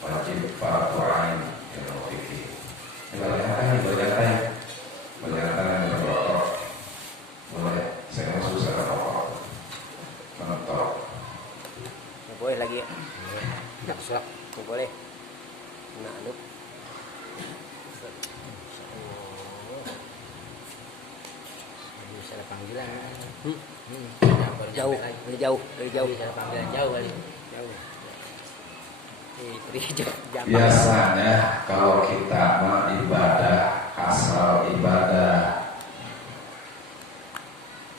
wajib fardu ain ilmu fikih. Banyak yang berokok. Boleh, saya mau susah rokok. Menonton. Boleh lagi ya? Nggak usah. Boleh. Nah, aduk. Bisa ada panggilan. Jauh. Bisa ada panggilan jauh kali. Jauh. Biasanya kalau kita ibadah asal ibadah,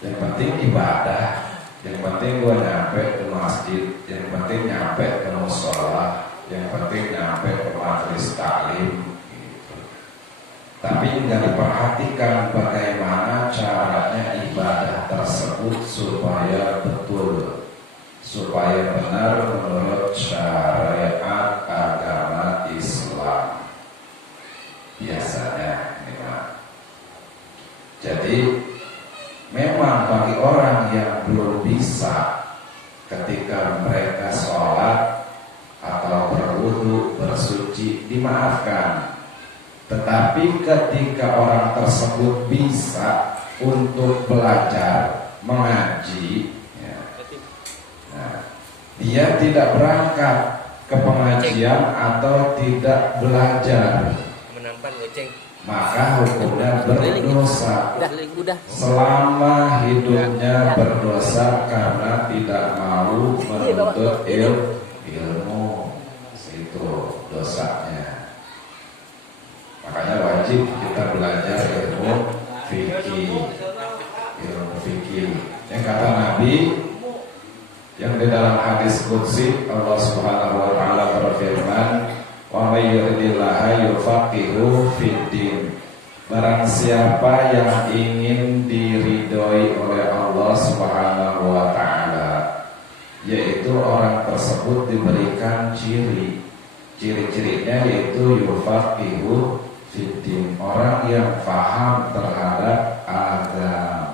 yang penting ibadah, yang penting gua nyampe ke masjid, yang penting nyampe ke mushola, yang penting nyampe ke majelis taklim gitu. Tapi nggak diperhatikan bagaimana caranya ibadah tersebut supaya betul, supaya benar menurut syariat agama Islam. Biasanya memang. Jadi memang bagi orang yang belum bisa ketika mereka sholat atau berwudu, bersuci, dimaafkan. Tetapi ketika orang tersebut bisa untuk belajar, mengaji, dia tidak berangkat ke pengajian atau tidak belajar, maka hukumnya berdosa. Selama hidupnya berdosa karena tidak mau menuntut ilmu. Itu dosanya. Makanya wajib kita belajar ilmu fikih. Yang kata Nabi, yang di dalam hadis qudsi, Allah Subhanahu wa taala berfirman, "Wa may yuridillaha yufaqihu fiddin." Barang siapa yang ingin diridhoi oleh Allah Subhanahu wa taala, yaitu orang tersebut diberikan ciri-cirinya yaitu yufaqihu fiddin, orang yang paham terhadap agama.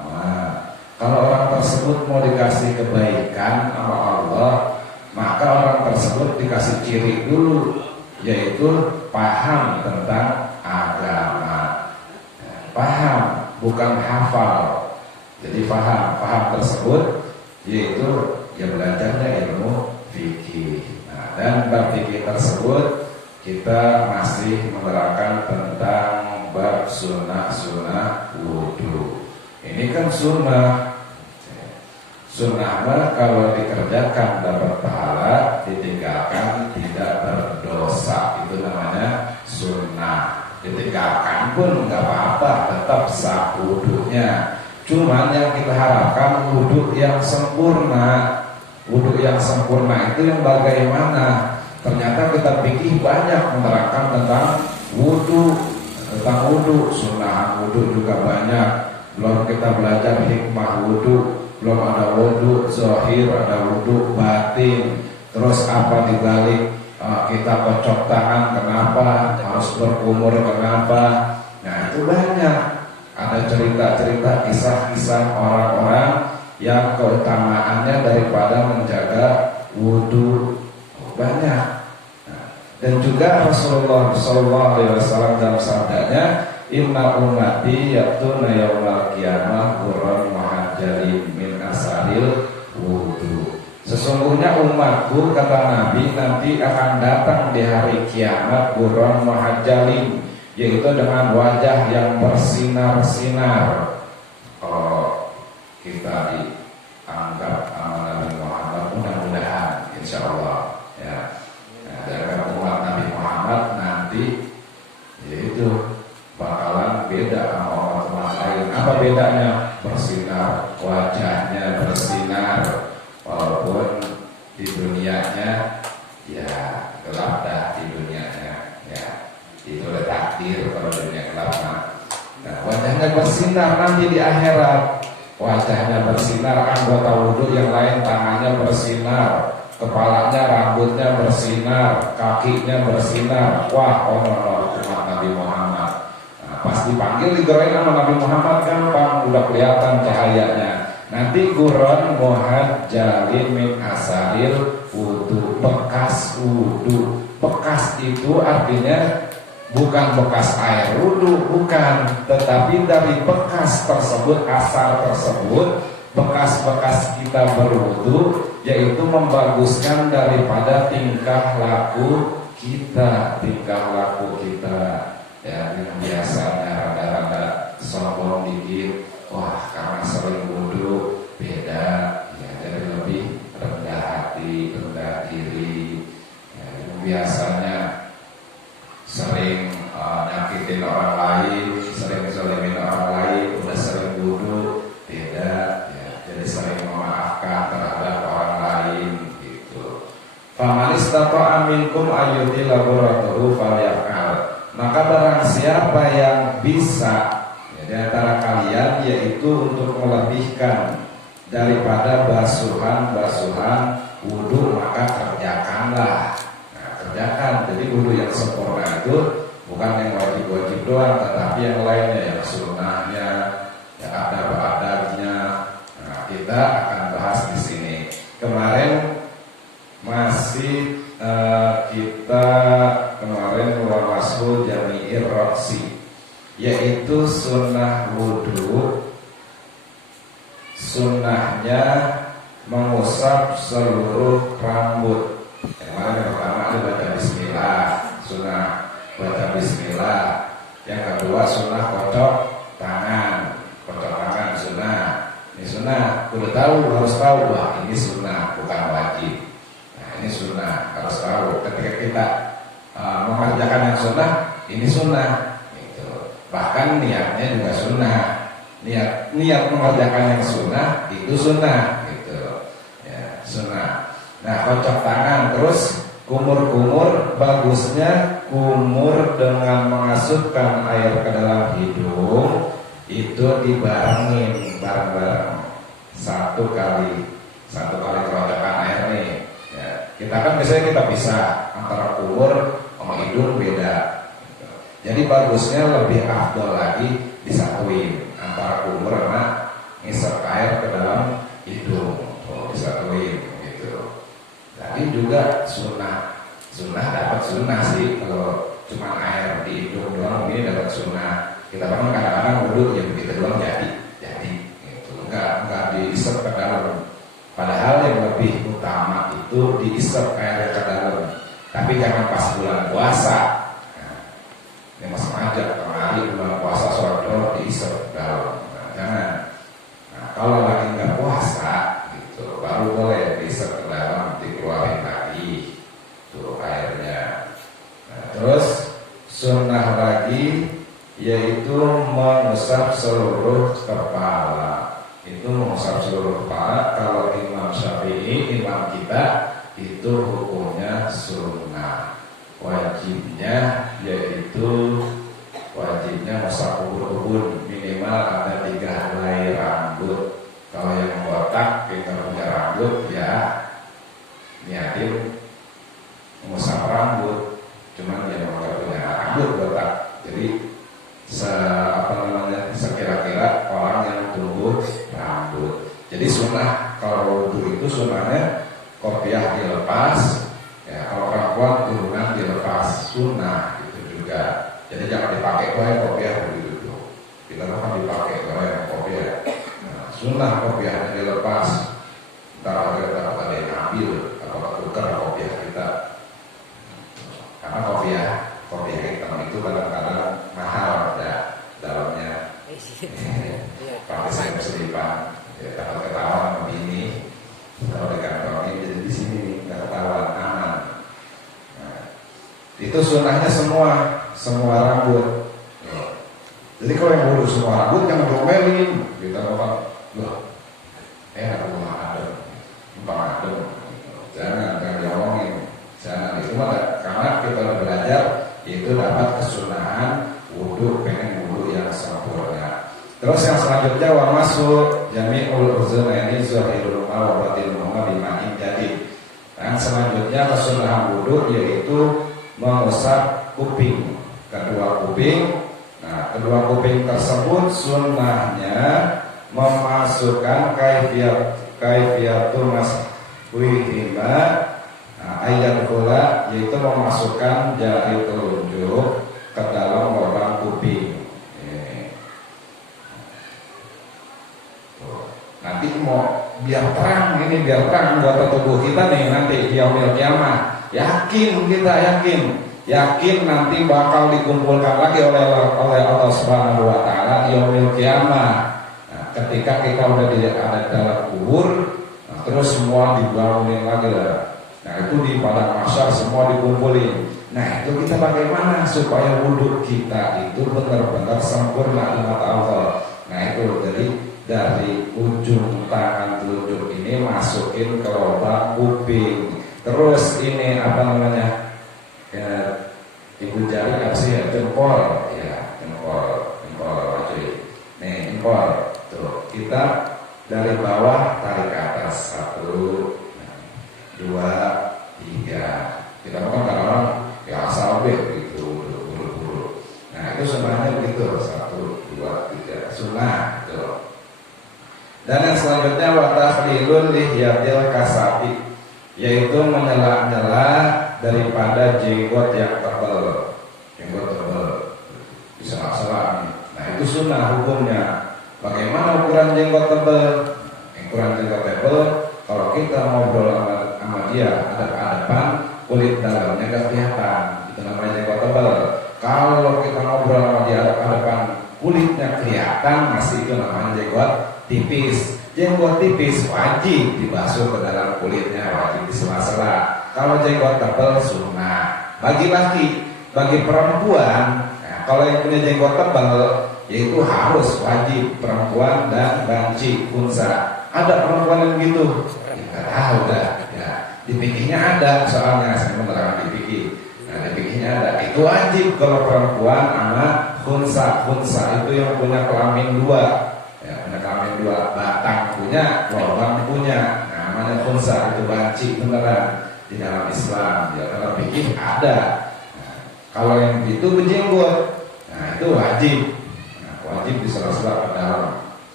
Kalau orang tersebut mau dikasih kebaikan sama Allah, maka orang tersebut dikasih ciri dulu, yaitu paham tentang agama. Paham, bukan hafal. Jadi paham tersebut yaitu ya belajarnya ilmu fikih. Nah, dan bab fikih tersebut kita masih menerangkan tentang bab sunnah wudu. Ini kan sunnah kalau dikerjakan dapat pahala, ditinggalkan tidak berdosa. Itu namanya sunnah. Ditinggalkan pun nggak apa-apa, tetap sah wudunya. Cuman yang kita harapkan wudu yang sempurna. Wudu yang sempurna itu yang bagaimana? Ternyata kita pikir banyak menerangkan tentang wudu, sunnah wudu juga banyak. Belum kita belajar hikmah wudu, belum ada wudu zahir, ada wudu batin. Terus apa dibalik kita kocok tangan, kenapa harus berkumur, kenapa? Nah itu banyak. Ada cerita-cerita, kisah-kisah orang-orang yang keutamaannya daripada menjaga wudu banyak. Dan juga Rasulullah SAW dalam sabdanya, "Inna ummati ya'tuna yaumal qiyamah ghurran muhajjalin min asaril wudu." Sesungguhnya umatku, kata Nabi, nanti akan datang di hari kiamat ghurran muhajjalin, yaitu dengan wajah yang bersinar-sinar. Kalau kita dianggap sama Nabi Muhammad, mudah-mudahan insyaallah ya. Dari umat Nabi Muhammad nanti yaitu bakalan beda sama umat lain. Apa bedanya? Bersinar, wajahnya bersinar, walaupun di dunianya ya gelap dah di dunianya ya. Itu udah takdir kalau dunia gelap. Nah, wajahnya bersinar nanti di akhirat. Wajahnya bersinar, anggota wudhu yang lain tangannya bersinar, kepalanya, rambutnya bersinar, kakinya bersinar. Wah, umat Nabi Muhammad. Nah, pas dipanggil digeroin sama Nabi Muhammad gampang, udah kelihatan cahayanya. Nanti ghurran muhajjalin min asaril wudu, bekas wudu. Bekas itu artinya bukan bekas air wudhu, bukan, tetapi dari bekas tersebut, asar tersebut, bekas-bekas kita berwudhu, yaitu membaguskan daripada tingkah laku kita, ya, yang biasanya rada-rada sombong dikit, wah karena sering wudhu beda, ya, jadi lebih rendah hati, rendah diri, ya, yang biasanya sering nyakitin orang lain, sering zalimin orang lain, udah sering wudhu beda, ya, jadi sering memaafkan terhadap orang lain gitu. Faman istata'a minkum ayyuti laboratuhu falyaf'al. Maka barang siapa yang bisa, ya, di antara kalian, yaitu untuk melebihkan daripada basuhan-basuhan wudhu, maka kerjakanlah. Kerjakan. Jadi wudhu yang sempurna itu bukan yang wajib-wajib doang, tetapi yang lainnya, yang sunnahnya, yang adab-adabnya. Nah, kita akan bahas di sini. Kemarin masih kita wa masul jami'ir roksi, yaitu sunnah wudhu. Sunnahnya mengusap seluruh rambut. Yang pertama itu baca bismillah, sunnah baca bismillah. Yang kedua sunnah kocok tangan sunnah. Ini sunnah, udah tahu, harus tahu, wah ini sunnah bukan wajib. Nah ini sunnah, harus tahu. Ketika kita mengerjakan yang sunnah, ini sunnah gitu. Bahkan niatnya juga sunnah. Niat mengerjakan yang sunnah itu sunnah gitu ya, sunnah. Nah, kocok tangan, terus kumur-kumur, bagusnya kumur dengan memasukkan air ke dalam hidung, itu dibarengin bareng-bareng satu kali kerocokan air nih ya. Kita kan biasanya kita pisah antara kumur sama hidung beda, jadi bagusnya lebih afdol lagi disatuin antara kumur sama ngisep air ke dalam hidung, disatuin gitu. Tapi juga sunnah dapat sunnah sih, kalau cuma air di hidung doang ini dapat sunnah. Kita kan kadang-kadang wudhu ya begitu doang jadi gitu. Enggak diisep ke dalam. Padahal yang lebih utama itu diisep air ke dalam. Tapi jangan pas bulan puasa. Nah, ini mas sengaja kemari bulan puasa sholat diisep ke dalam. Nah, jangan. Nah, kalau lagi nggak puasa gitu, baru boleh diisep ke dalam, dikeluarin lagi tuh airnya. Nah, terus sunnah lagi yaitu mengusap seluruh kepala. Itu mengusap seluruh kepala. Kalau Imam Syafi'i, imam kita, itu hukumnya sunnah. Wajibnya yaitu mengusap ubun-ubun, minimal ada 3 helai rambut. Kalau yang botak kita punya rambut ya niatin mengusap rambut, cuman yang nggak punya rambut botak, jadi sekira-kira orang yang tumbuh rambut. Jadi sunnah kalau wudhu itu sunnahnya kopiah dilepas, ya kalau perempuan turunan dilepas, sunnah itu juga. Jadi jangan dipakai kopiah begitu. Kita kan dipakai kopiah. Nah, sunnah kopiahnya dilepas. Ntar ada yang ambil atau tukar kopiah kita. Karena kopiah hitam itu kadang-kadang mahal ya dalamnya. Pakai selip-selipan, ya takut ketahuan sama bini. Kalau dikantongin jadi di sini nggak ketahuan, aman. Nah, itu sunnahnya semua rambut. Jadi kalau yang wudhu semua rambut jangan diomelin. Kita ngomong, loh, rumah adem, jangan diomongin. Jangan itu mah karena kita belajar itu dapat kesunahan wudhu, pengen wudhu yang sempurna. Terus yang selanjutnya wa masul jami'ul uzunaini zahirul wa batinul bimain jadi. Dan selanjutnya kesunahan wudhu yaitu mengusap kuping, kedua kuping. Nah, kedua kuping tersebut sunnahnya memasukkan kaifiyatul maswihima Nah, ayat pula yaitu memasukkan jari telunjuk ke dalam lubang kuping. Nanti mau biar terang ini, biar terang anggota tubuh kita nih nanti di yaumil kiamah. Yakin kita, yakin nanti bakal dikumpulkan lagi oleh Allah Subhanahu wa taala di yaumil kiamah. Nah, ketika kita udah ada dalam kubur, nah, terus semua dibangunin lagi lah. Nah, itu di padang mahsyar semua dikumpulin. Nah, itu kita bagaimana supaya wudhu kita itu benar-benar sempurna di mata Allah. Nah, itu dari ujung tangan telunjuk ini masukin ke lubang kuping. Terus ini apa namanya? Ibu jari apa sih ya? Jempol, ya jempol cuy. Nih jempol, tuh kita dari bawah tarik ke atas 1, 2, 3. Kita makan orang ya asal gitu, buru-buru. Nah itu sebenarnya begitu 1, 2, 3 sunnah tuh. Dan yang selanjutnya watahrilul lihyatil kasabi, yaitu menyela-nyela daripada jenggot yang tebal. Disela-sela. Nah itu sunnah hukumnya. Bagaimana ukuran jenggot tebal? Ukuran jenggot tebal kalau kita ngobrol sama dia hadap-hadapan, kulit dalamnya gak kelihatan. Itu namanya jenggot tebal. Kalau kita ngobrol sama dia hadap-hadapan, kulitnya kelihatan, masih itu namanya jenggot tipis. Jenggot tipis wajib dibasuh ke dalam kulitnya, wajib disela-sela. Kalau jenggot tebal sunnah. Bagi laki, bagi perempuan, nah, kalau yang punya jenggot tebal, yaitu harus wajib perempuan dan banci unsa. Ada perempuan yang gitu? Nggak tahu dah. Ya, di fikihnya ada, soalnya saya menerangkan di fikih. Nah, di fikihnya ada. Itu wajib kalau perempuan sama unsa itu yang punya kelamin 2. Ya, punya kelamin 2, batang punya, lubang punya. Nah, namanya unsa, itu banci beneran di dalam Islam. Ya, dalam fikih ada. Nah, kalau yang itu berjenggot, nah itu wajib. Nah, wajib disela-sela ke dalam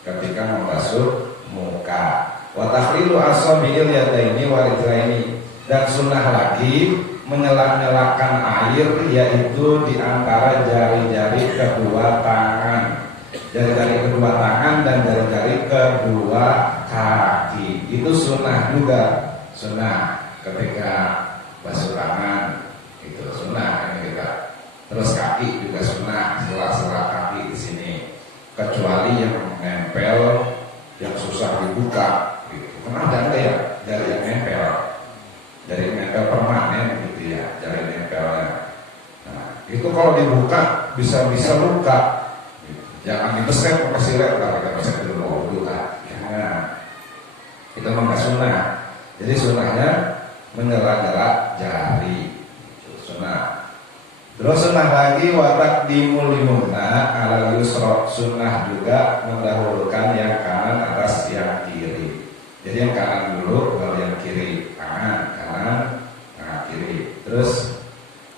ketika membasuh muka. Wa takhlilu asabi'il yadaini wa rijlaini, dan sunnah lagi menyela-nyelakan air yaitu di antara jari-jari kedua tangan. Jari-jari kedua tangan dan jari-jari kedua kaki. Itu sunnah juga. Sunnah ketika basuh tangan itu sunnah ini kita. Terus kaki juga sunnah, sela-sela kaki di sini. Kecuali yang nempel, yang susah dibuka. Gitu. Kan ada enggak ya jari yang nempel? Jari nempel permanen gitu ya, jari nempelnya. Nah, itu kalau dibuka bisa luka. Jangan dibeset pakai silet, kalau kita beset dulu mau luka. Nah, itu memang sunnah. Jadi sunnahnya menyela-nyela jari, itu sunnah. Terus sunnah lagi watak dimulimuna ala yusra, sunnah juga mendahulukan yang kanan atas yang kiri. Jadi yang kanan dulu baru yang kiri, kanan kiri. Terus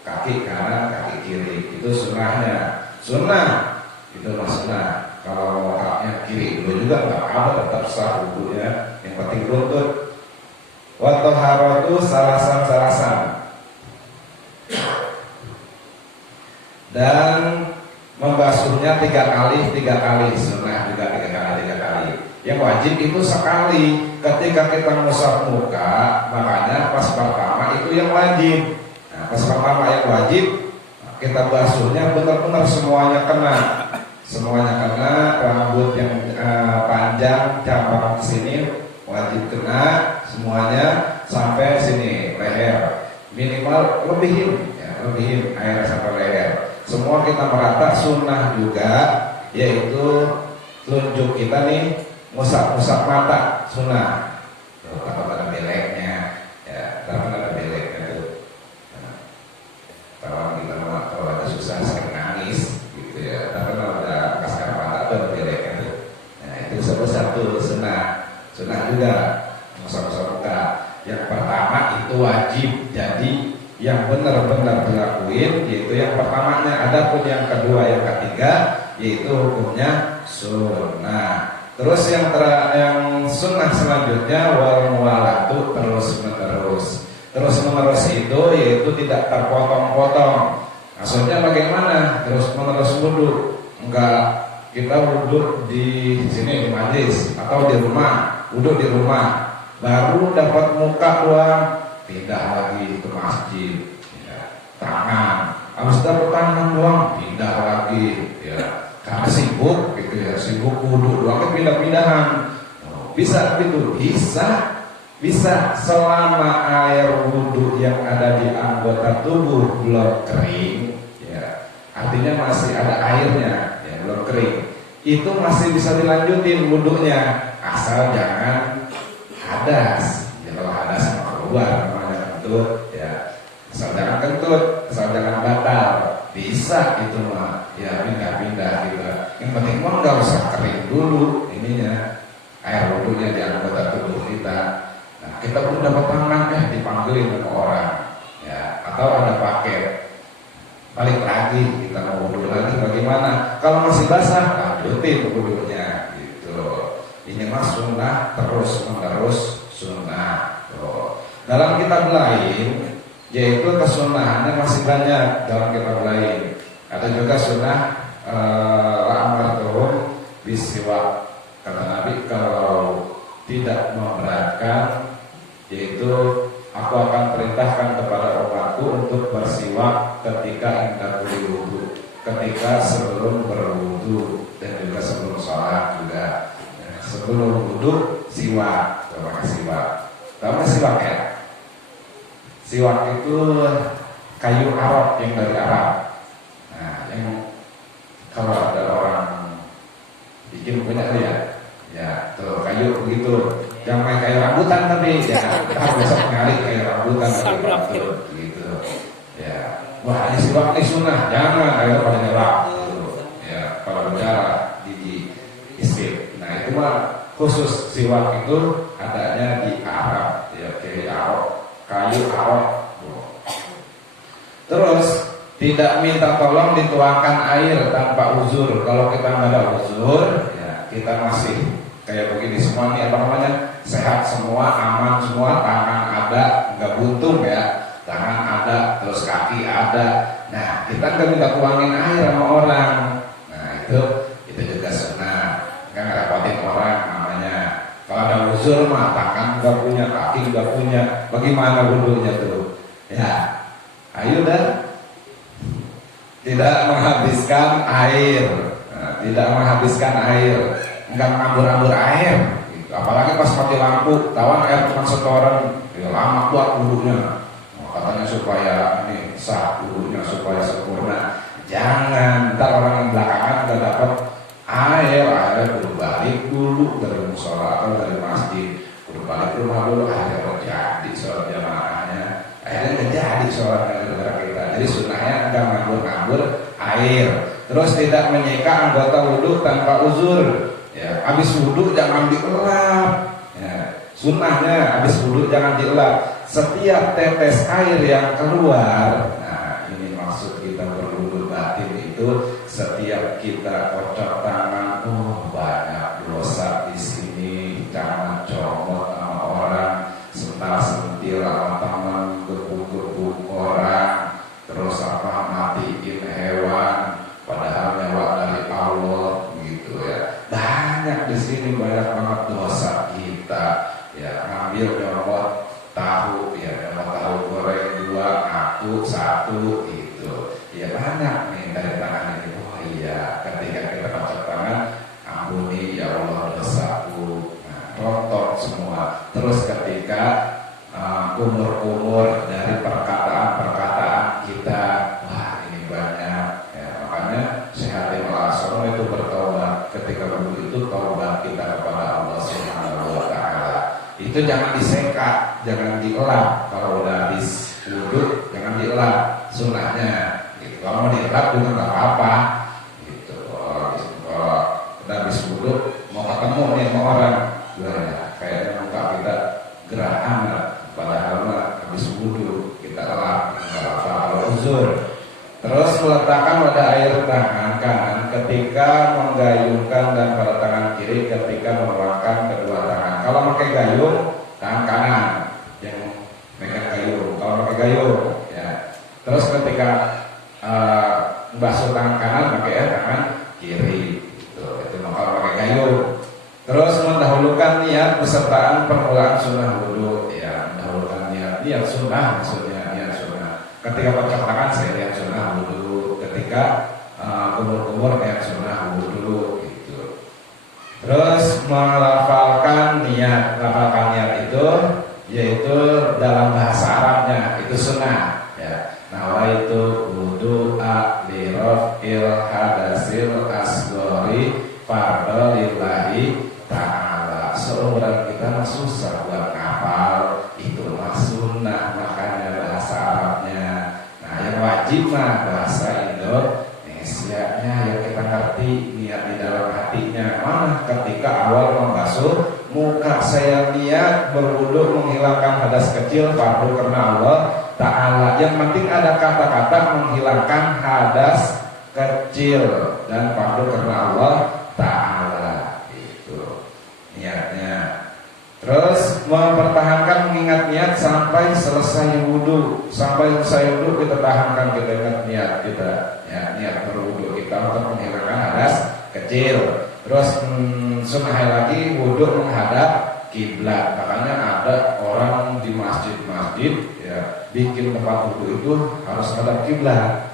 kaki kanan kaki kiri, itu sunnahnya. Sunnah itu sunnah. Kalau haknya kiri dulu juga nggak apa-apa, tetap sah wudunya. Yang penting runtut. Wa taharatu salasan. Dan membasuhnya 3 kali, sunnah juga 3 kali. Yang wajib itu sekali. Ketika kita ngusap muka, makanya pas pertama itu yang wajib. Nah, pas pertama yang wajib, kita basuhnya benar-benar semuanya kena. Rambut yang panjang cabang sini wajib kena semuanya sampai sini leher. Minimal lebihin air sampai leher. Semua kita merata. Sunnah juga yaitu telunjuk kita nih ngusap mata, sunnah. Kalau ada beleknya, ya kalau ada beleknya tuh. Kalau kita kalau ada susah sering nangis, gitu ya. Tapi kalau ada bekas air mata tuh ada beleknya tuh. Nah itu satu sunnah juga ngusap muka. Yang pertama itu wajib, jadi yang benar-benar dilakuin yaitu yang pertamanya. Adapun yang kedua, yang ketiga yaitu hukumnya sunnah. Terus yang sunnah selanjutnya wal muwalatu, terus menerus. Terus menerus itu yaitu tidak terpotong-potong. Maksudnya bagaimana? Terus menerus wudhu. Enggak, kita wudhu di sini di majlis atau di rumah, wudhu di rumah. Baru dapat muka doang, pindah lagi ke masjid. Ya, tangan, habis dapat tangan doang, pindah lagi. Ya, karena sibuk gitu ya, sibuk wudhu doang, pindah-pindahan. Bisa begitu? Bisa selama air wudhu yang ada di anggota tubuh belum kering, ya, artinya masih ada airnya, ya, belum kering, itu masih bisa dilanjutin wudhunya, asal jangan hadas. Ya, kalau hadas keluar namanya kentut, ya, asal jangan kentut, asal jangan batal, bisa itu mah, ya pindah-pindah gitu. Yang penting mah nggak usah kering dulu ininya, air wudhunya di anggota tubuh kita. Nah, kita pun dapat tangan dipanggilin sama orang, ya, atau ada paket, balik lagi kita mau wudhu lagi bagaimana? Kalau masih basah, lanjutin wudhunya, gitu. Ini mah sunnah terus menerus sunnah. Dalam kitab lain, yaitu kesunahannya masih banyak dalam kitab lain. Ada juga sunnah la'amartuhum bisiwak. Kata Nabi, kalau tidak memberatkan, yaitu aku akan perintahkan kepada umatku untuk bersiwak ketika hendak berwudu, ketika sebelum berwudu, dan juga sebelum sholat juga. Sebelum wudu siwak, pakai siwak. Tahu nggak siwak ya? Siwak itu kayu arok yang dari Arab. Nah, yang kalau ada orang bikin punya dia, ya tuh kayu begitu. Yang main kayu rambutan tapi ya harus besok nyari kayu rambutan gitu. Ya, wah ini siwak ini sunnah, jangan ayo pada nyerap gitu. Ya, pada berdarah gigi istri. Nah itu mah khusus siwak itu adanya di Arab, ya kayu arok. Terus tidak minta tolong dituangkan air tanpa uzur. Kalau kita nggak ada uzur, ya kita masih kayak begini semua nih, apa namanya, sehat semua, aman semua, tangan ada, nggak buntung ya, tangan ada, terus kaki ada. Nah kita nggak minta tuangin air sama orang. Nah itu juga sunnah, nggak ngerepotin orang namanya. Kalau ada uzur mah tangan nggak punya, kaki nggak punya, bagaimana wudhunya tuh? Ya, ayo dah, tidak menghabiskan air, tidak menghabiskan air. Enggak ngambur-ngambur air gitu. Apalagi pas mati lampu, tawan air cuma setoran, ya lama kuat wudhunya. Katanya supaya ini sah wudhunya, supaya sempurna. Jangan, ntar orang yang belakangan udah dapat airnya kudu balik dulu dari musola atau dari masjid, kudu balik rumah dulu, akhirnya jadi sholat jamaahnya, akhirnya nggak jadi sholat negara kita. Jadi sunnahnya enggak ngambur-ngambur air. Terus tidak menyeka anggota wudhu tanpa uzur. Ya, habis wudhu jangan dielap. Ya, sunnahnya habis wudhu jangan dielap. Setiap tetes air yang keluar, nah ini maksud kita berwudhu batin itu, setiap kita kocok tangan, banyak dosa di sini. Jangan comot sama orang, sentil sama teman, gebuk-gebuk orang, terus apa matiin hewan, padahal hewan dari Allah gitu ya. Banyak di sini, banyak banget dosa kita ya. Ngambil nyomot tahu ya, nyomot tahu goreng 2, aku 1 gitu ya. Banyak nih dari tangan ini. Oh iya, ketika kita kocok tangan, ampuni ya Allah dosaku. Nah, rontok semua. Terus ketika umur-umur dari perkataan-perkataan kita, wah ini banyak ya. Makanya sehatin al-asroh itu bertobat. Ketika wudhu itu taubat kita kepada Allah Subhanahu wa ta'ala. Itu jangan diseka, jangan dielap. Kalau udah habis wudhu jangan dielap, sunnahnya gitu. Kalau mau dielap juga nggak apa-apa gitu. Kalau udah habis wudhu mau ketemu nih sama orang, kayaknya muka kita gerahan, padahal habis wudhu kita elap, nggak apa-apa kalau uzur. Terus meletakkan pada air tangan kanan ketika menggayungkan dan pada tangan kiri ketika mengeluarkan kedua tangan. Kalau pakai gayung, tangan kanan yang megang gayung. gayung ya. Terus ketika basuh tangan kanan pakai tangan kiri itu kalau pakai gayung. Terus mendahulukan niat besertaan permulaan sunnah wudu ya, mendahulukan niat sunnah, maksudnya niat sunnah. Ketika pecah tangan saya niat sunnah wudu, ketika kumur-kumur niat sunnah wudu gitu. Terus melafalkan niat itu yaitu dalam bahasa Arabnya itu sunnah ya. Nawaitu wudu'a li raf'il hadasil asghari fardhu lillahi ta'ala. Seorang kita susah buat ngapal itu mah sunnah, makanya bahasa Arabnya. Nah yang wajib mah bahasa Indonesianya yang kita ngerti niat di dalam hatinya. Mana ketika awal membasuh muka saya niat berwudu menghilangkan hadas kecil fardu karena Allah Ta'ala. Yang penting ada kata-kata menghilangkan hadas kecil dan fardu karena Allah Ta'ala itu niatnya. Terus mempertahankan mengingat niat sampai selesai wudu. Sampai selesai wudu kita tahankan, kita ingat niat kita ya, niat berwudu kita untuk menghilangkan hadas kecil. Terus sunnah lagi wudu menghadap kiblat. Makanya ada orang di masjid-masjid ya bikin tempat wudu itu harus menghadap kiblat.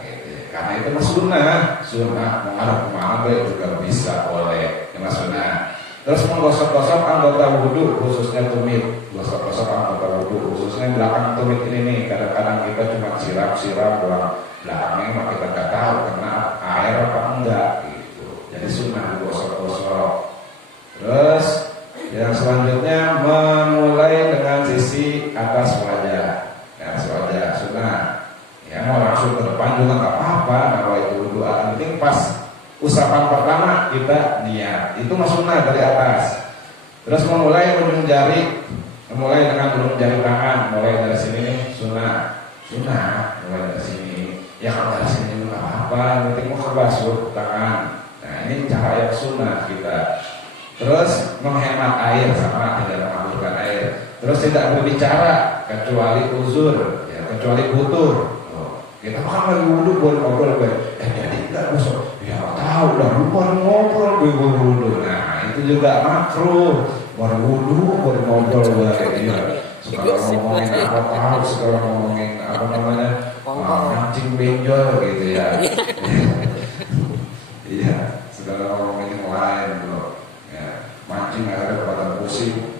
Karena itu sunnah menghadap kemana juga bisa boleh, itu sunnah. Terus menggosok-gosok anggota wudu khususnya tumit, gosok-gosok anggota wudu khususnya belakang tumit ini nih. Kadang-kadang kita cuma siram belakangnya mah kita nggak tahu kena air apa enggak gitu. Jadi sunnah digosok-gosok. Terus yang selanjutnya memulai dengan sisi atas wajah, sunnah. Ya mau langsung ke depan juga nggak apa-apa. Nah itu wudu penting pas usapan pertama kita niat itu sunnah dari atas. Terus memulai ujung jari, memulai dengan ujung jari tangan, mulai dari sini sunnah, mulai dari sini. Ya kalau dari sini nggak apa-apa, penting mau basuh tangan. Nah ini cara yang sunnah kita. Terus menghemat air sama tidak mengaburkan air. Terus tidak berbicara kecuali uzur, ya, kecuali butuh. Kita kan lagi wudu boleh ngobrol jadi enggak masuk. Ya tahu dah lupa ngobrol wudu. Nah itu juga makruh. Baru wudu baru ngobrol dia. Sekarang ngomongin apa tahu, sekarang ngomongin apa namanya mancing benjol gitu ya. Iya, sekarang ngomongin yang lain loh. Ya, mancing akhirnya pada pusing.